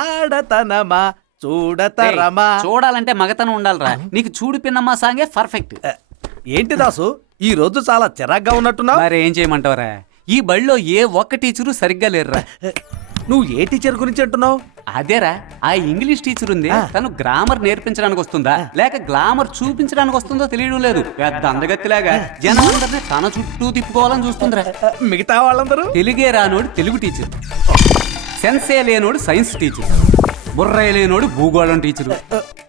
ఆడతనమా చూడతరమా. చూడాలంటే మగతనం ఉండాలిరా. నీకు చూడు పిన్నమ్మా సాంగే పర్ఫెక్ట్. ఏంటి దాసు ఈ రోజు చాలా చిరాగ్గా ఉన్నట్టున్నావు? మరి ఏం చేయమంటావరా, ఈ బడిలో ఏ ఒక్క టీచరు సరిగ్గా లేరురా. నువ్వు ఏ టీచర్ గురించి అంటున్నావు? అదేరా, ఆ ఇంగ్లీష్ టీచర్ ఉంది, తను గ్రామర్ నేర్పించడానికి వస్తుందా లేక గ్లామర్ చూపించడానికి వస్తుందో తెలియడం లేదు. పెద్ద అందగత్తిలాగా జనం అందరినీ తన చుట్టూ తిప్పుకోవాలని చూస్తుందిరా. మిగతా వాళ్ళందరూ తెలుగే రానోడు తెలుగు టీచర్, సెన్సే లేనోడు సైన్స్ టీచర్, బుర్రే లేనోడు భూగోళం టీచరు.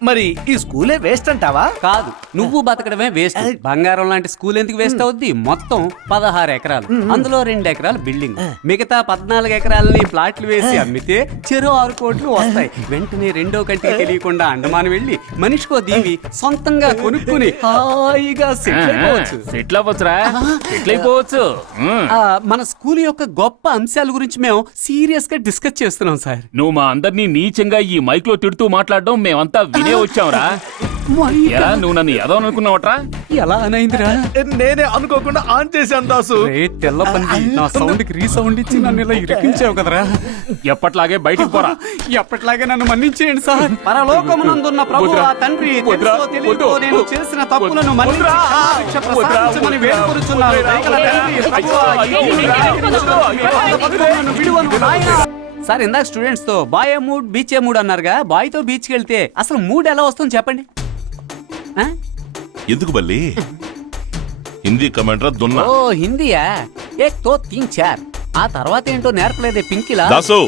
మరి ఈ స్కూలే వేస్ట్ అంటావా? కాదు, నువ్వు బతకడమే వేస్ట్. బంగారం లాంటి స్కూల్ ఎందుకు వేస్ట్ అవుద్ది? మొత్తం 16 ఎకరాలు, అందులో 2 ఎకరాలు బిల్డింగ్, మిగతా 14 ఎకరాలని ప్లాట్లు వేసి అమ్మితే చెరో 6 కోట్లు వస్తాయి. వెంటనే రెండో కంటికి తెలియకుండా అండమాన్ వెళ్లి మనిషికో దీవి సొంతంగా కొనుక్కుని హాయిగా సెటిల్ అయిపోవచ్చు. మన స్కూల్ యొక్క గొప్ప అంశాల గురించి మేము సీరియస్ గా డిస్కస్ చేస్తున్నాం సార్. నువ్వు మా అందరినీ నీచంగా ఈ మైక్ లో తిడుతూ మాట్లాడడం మేమంతా వినే వచ్చావురా. ఎలా నువ్వు నన్ను ఎదవనుకున్నావట్రా? ఎలా అనైందిరా? నేనే అనుకోకుండా ఆన్ చేశాను దాసు. తెల్ల పంది, నా సౌండ్ కి రీసౌండ్ ఇచ్చి నన్ను ఇలా ఇరికించావు కదరా. ఎప్పట్లాగే బయటికి పోరా. ఎప్పట్లాగే నన్ను మన్నించేయండి సార్. పరలోకమునందున్న ప్రభువా తండ్రి, తెలుసో తెలియకో నేను చేసిన తప్పులను మన్నించి క్షమాభిక్ష ప్రసాదించమని వేడుకొనుచున్నాను. దయగల తండ్రి, ప్రభువా, నన్ను విడువను నాయనా. సార్, ఇందాక స్టూడెంట్స్ తో బాయ్ ఏ మూడ్ బీచ్ ఏ మూడ్ అన్నారుగా. బాయ్ తో బీచ్కి వెళ్తే అసలు మూడ్ ఎలా వస్తుంది చెప్పండి. ఎందుకు బల్లి హిందీ కమెంటరా దున్నా? ఓ హిందీయా? ఏక్ తో 3-4. ఆ తర్వాత ఏంటో నేర్పలేదే పింకిలా. దాసు,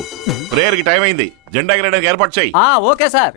ప్రేయర్ కి టైం అయింది, జెండా ఎగరేయడానికి ఏర్పాటు చేయి. Okay sir.